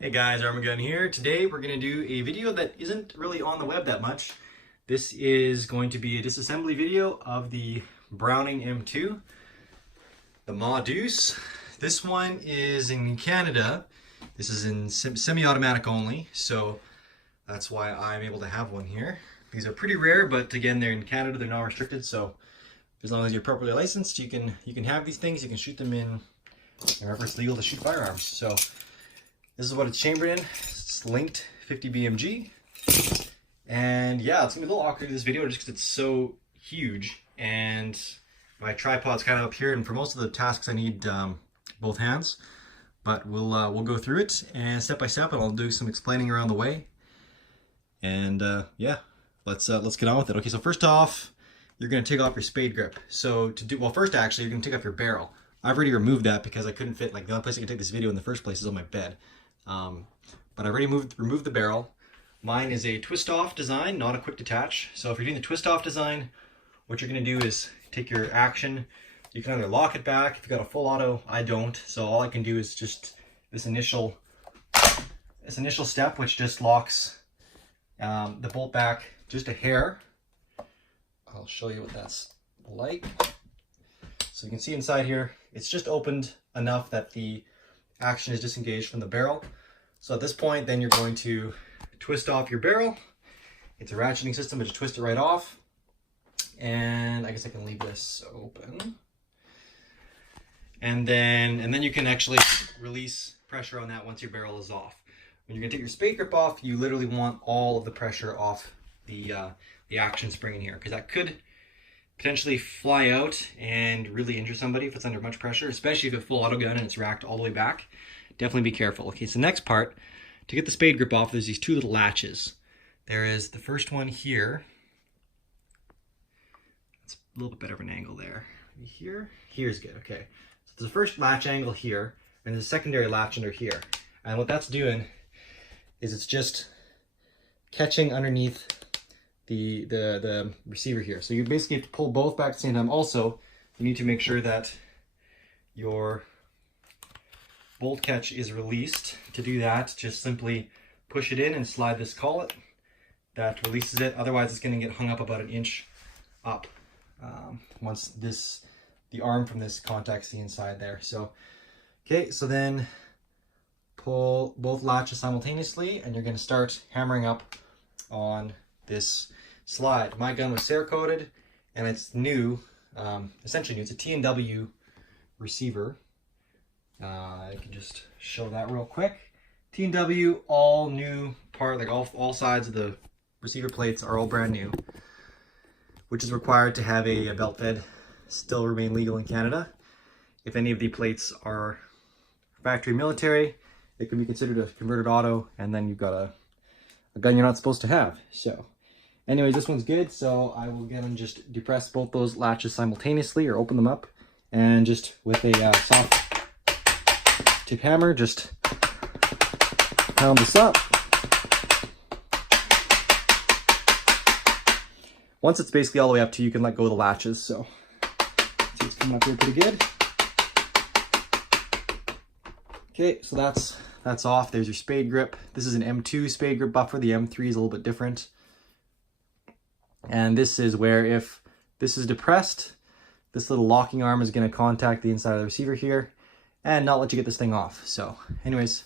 Hey guys, Armageddon here. Today we're going to do a video that isn't really on the web that much. This is going to be a disassembly video of the Browning M2, the Ma Deuce. This one is in Canada. This is in semi-automatic only, so that's why I'm able to have one here. These are pretty rare, but again, they're in Canada, they're not restricted, so as long as you're appropriately licensed, you can have these things. You can shoot them in wherever it's legal to shoot firearms. So this is what it's chambered in. It's linked 50 BMG. And yeah, it's gonna be a little awkward to do this video just because it's so huge. And my tripod's kind of up here, and for most of the tasks I need both hands. But we'll go through it and step by step, and I'll do some explaining around the way. And yeah, let's get on with it. Okay, so first off, you're gonna take off your spade grip. So first actually, you're gonna take off your barrel. I've already removed that because I couldn't fit, like the only place I could take this video in the first place is on my bed. But I've already removed the barrel. Mine is a twist-off design, not a quick detach. So if you're doing the twist-off design, what you're going to do is take your action. You can either lock it back if you've got a full auto. I don't. So all I can do is just this initial step, which just locks the bolt back just a hair. I'll show you what that's like. So you can see inside here, it's just opened enough that the action is disengaged from the barrel. So at this point, then you're going to twist off your barrel. It's a ratcheting system, but just twist it right off. And I guess I can leave this open. And then you can actually release pressure on that once your barrel is off. When you're gonna take your spade grip off, you literally want all of the pressure off the action spring in here, because that could potentially fly out and really injure somebody if it's under much pressure, especially if you have full auto gun and it's racked all the way back. Definitely be careful. Okay, so the next part, to get the spade grip off, there's these two little latches. There is the first one here. It's a little bit better of an angle there. Here's good, okay. So there's the first latch angle here, and there's a secondary latch under here. And what that's doing is it's just catching underneath the receiver here. So you basically have to pull both back at the same time. Also, you need to make sure that your bolt catch is released. To do that, just simply push it in and slide this collet. That releases it. Otherwise, it's going to get hung up about an inch up once the arm from this contacts the inside there. So, okay, so then pull both latches simultaneously, and you're going to start hammering up on this slide. My gun was Cerakoted, and it's new, essentially new. It's a T&W receiver. I can just show that real quick. T&W, all new part, like all sides of the receiver plates are all brand new, which is required to have a belt fed, still remain legal in Canada. If any of the plates are factory military, it can be considered a converted auto, and then you've got a gun you're not supposed to have. So anyways, this one's good, so I will again just depress both those latches simultaneously, or open them up, and just with a soft tip hammer, just pound this up. Once it's basically all the way up to, you can let go of the latches. So see, it's coming up here pretty good. Okay, so that's off. There's your spade grip. This is an M2 spade grip buffer. The M3 is a little bit different. And this is where, if this is depressed, this little locking arm is going to contact the inside of the receiver here and not let you get this thing off. So anyways,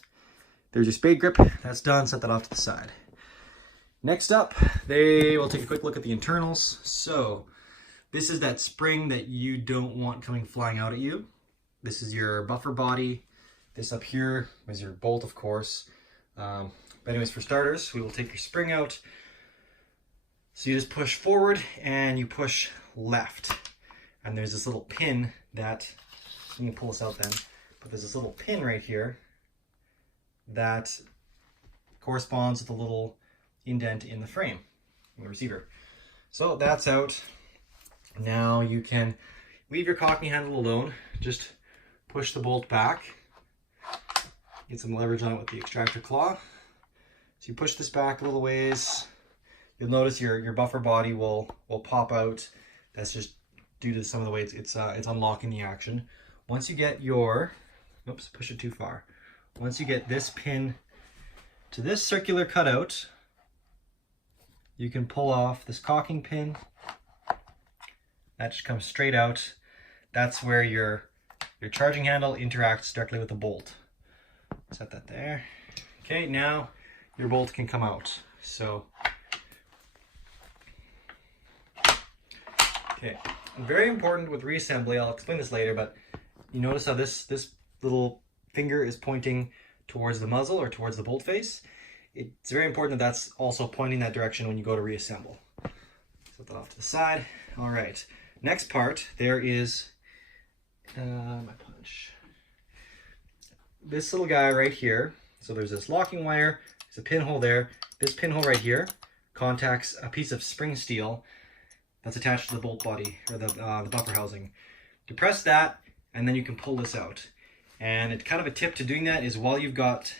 there's your spade grip. That's done. Set that off to the side. Next up, we'll take a quick look at the internals. So this is that spring that you don't want coming flying out at you. This is your buffer body. This up here is your bolt, of course. But anyways, for starters, we will take your spring out. So you just push forward and you push left. And there's this little pin that, you can pull this out then, but there's this little pin right here that corresponds with a little indent in the frame, in the receiver. So that's out. Now you can leave your Cockney handle alone. Just push the bolt back. Get some leverage on it with the extractor claw. So you push this back a little ways. You'll notice your buffer body will pop out. That's just due to some of the way it's unlocking the action. Once you get your, oops, push it too far. Once you get this pin to this circular cutout, you can pull off this cocking pin. That just comes straight out. That's where your charging handle interacts directly with the bolt. Set that there. Okay, now your bolt can come out. So, okay, very important with reassembly, I'll explain this later, but you notice how this little finger is pointing towards the muzzle or towards the bolt face. It's very important that that's also pointing that direction when you go to reassemble. Set that off to the side. All right, next part, there is my punch. This little guy right here. So there's this locking wire, there's a pinhole there. This pinhole right here contacts a piece of spring steel that's attached to the bolt body, or the buffer housing. You press that, and then you can pull this out. And it's kind of a tip to doing that is while you've got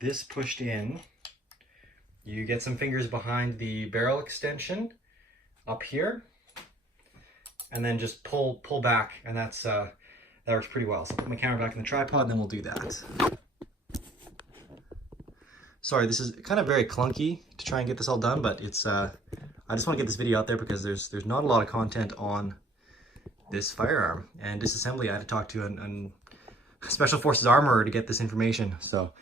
this pushed in, you get some fingers behind the barrel extension up here, and then just pull back, and that's that works pretty well. So I'll put my camera back in the tripod, and then we'll do that. Sorry, this is kind of very clunky to try and get this all done, but it's I just want to get this video out there because there's not a lot of content on this firearm. And disassembly, I had to talk to a Special Forces armorer to get this information. So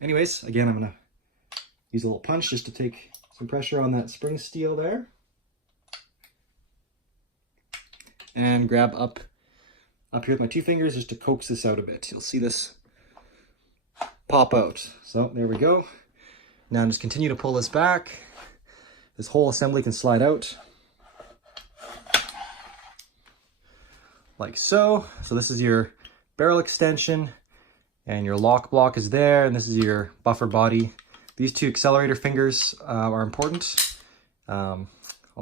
anyways, again, I'm gonna use a little punch just to take some pressure on that spring steel there. And grab up here with my two fingers just to coax this out a bit. You'll see this pop out. So there we go. Now just continue to pull this back. This whole assembly can slide out. Like so. So this is your barrel extension and your lock block is there, and this is your buffer body. These two accelerator fingers are important. I'll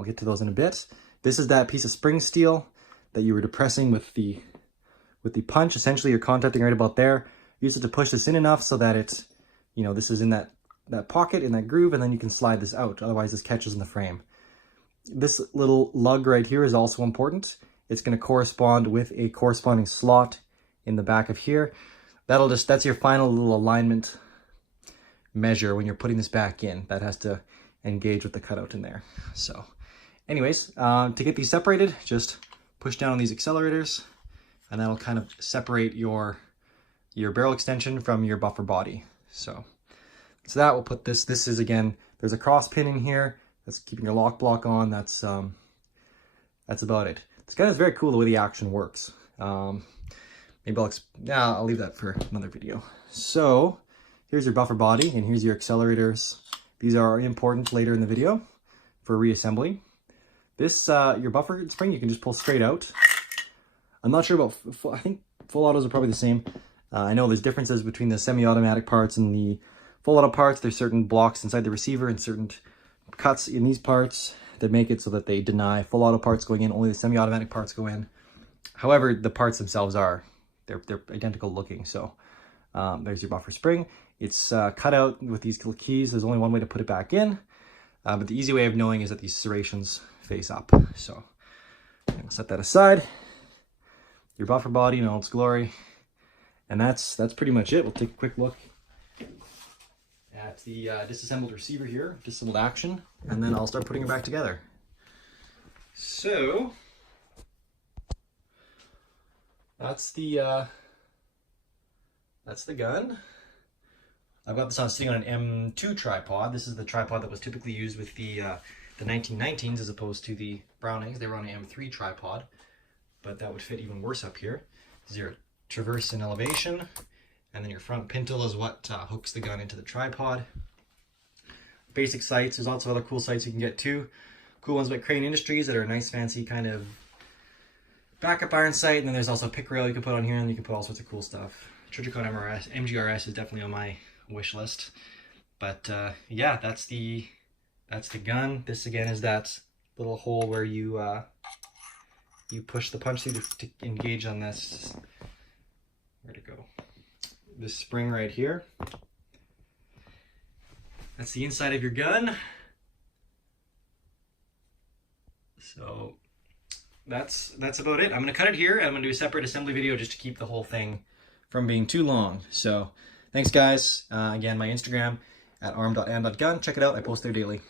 get to those in a bit. This is that piece of spring steel that you were depressing with the punch. Essentially you're contacting right about there. Use it to push this in enough so that it's, you know, this is in that pocket, in that groove, and then you can slide this out. Otherwise this catches in the frame. This little lug right here is also important. It's going to correspond with a corresponding slot in the back of here. That's your final little alignment measure when you're putting this back in. That has to engage with the cutout in there. So anyways, to get these separated, just push down on these accelerators, and that'll kind of separate your barrel extension from your buffer body. So that we'll put this is, again, there's a cross pin in here that's keeping your lock block on. That's about it. This gun is very cool the way the action works. Maybe I'll leave that for another video. So here's your buffer body and here's your accelerators. These are important later in the video for reassembly. This, your buffer spring, you can just pull straight out. I'm not sure about, I think full autos are probably the same. I know there's differences between the semi-automatic parts and the full auto parts. There's certain blocks inside the receiver and certain cuts in these parts that make it so that they deny full auto parts going in, only the semi-automatic parts go in. However, the parts themselves they're identical looking. So there's your buffer spring. It's cut out with these little keys. There's only one way to put it back in. But the easy way of knowing is that these serrations face up. So I'll set that aside. Your buffer body in all its glory. And that's pretty much it. We'll take a quick look at the disassembled receiver here, disassembled action, and then I'll start putting it back together. So that's the gun. I've got this on sitting on an M2 tripod. This is the tripod that was typically used with the 1919s as opposed to the Brownings. They were on an M3 tripod, but that would fit even worse up here. This is your traverse and elevation, and then your front pintle is what hooks the gun into the tripod. Basic sights. There's lots of other cool sights you can get too. Cool ones like Crane Industries that are a nice fancy kind of backup iron sight, and then there's also a pick rail you can put on here, and you can put all sorts of cool stuff. Trijicon MGRS is definitely on my wish list. But yeah, that's the gun. This again is that little hole where you push the punch through to engage on this. Where'd it go? This spring right here. That's the inside of your gun. So that's about it. I'm gonna cut it here, and I'm gonna do a separate assembly video just to keep the whole thing from being too long. So Thanks, guys. Again, my Instagram at arm.and.gun. Check it out. I post there daily.